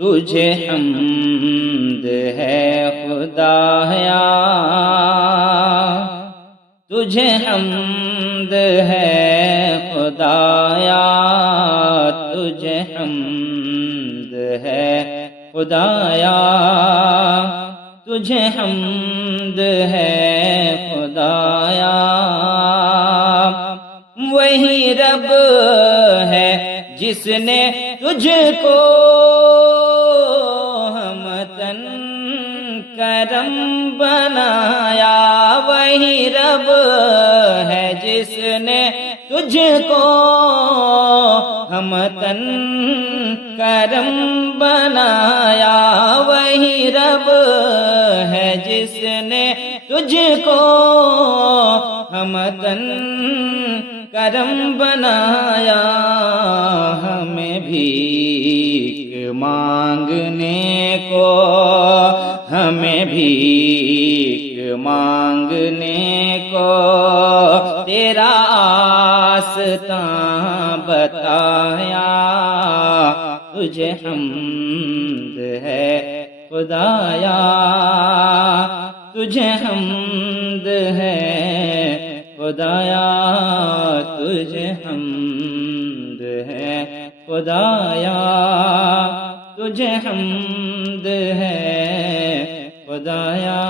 تجھے حمد ہے خدایا، تجھے حمد ہے خدایا، تجھے حمد ہے خدایا، تجھے حمد ہے خدایا۔ وہی رب ہے جس نے تجھ کو ہمتن کرم بنایا، وہی رب ہے جس نے تجھ کو ہمتن کرم بنایا، وہی رب ہے جس نے تجھ کو ہمتن کرم بنایا۔ ہمیں بھیک مانگنے کو، ہمیں بھیک مانگنے کو تیرا آستاں بتایا، تجھے حمد ہے خدایا، تجھے حمد ہے خدایا، تجھے حمد ہے خدایا، تجھے حمد ہے خدایا۔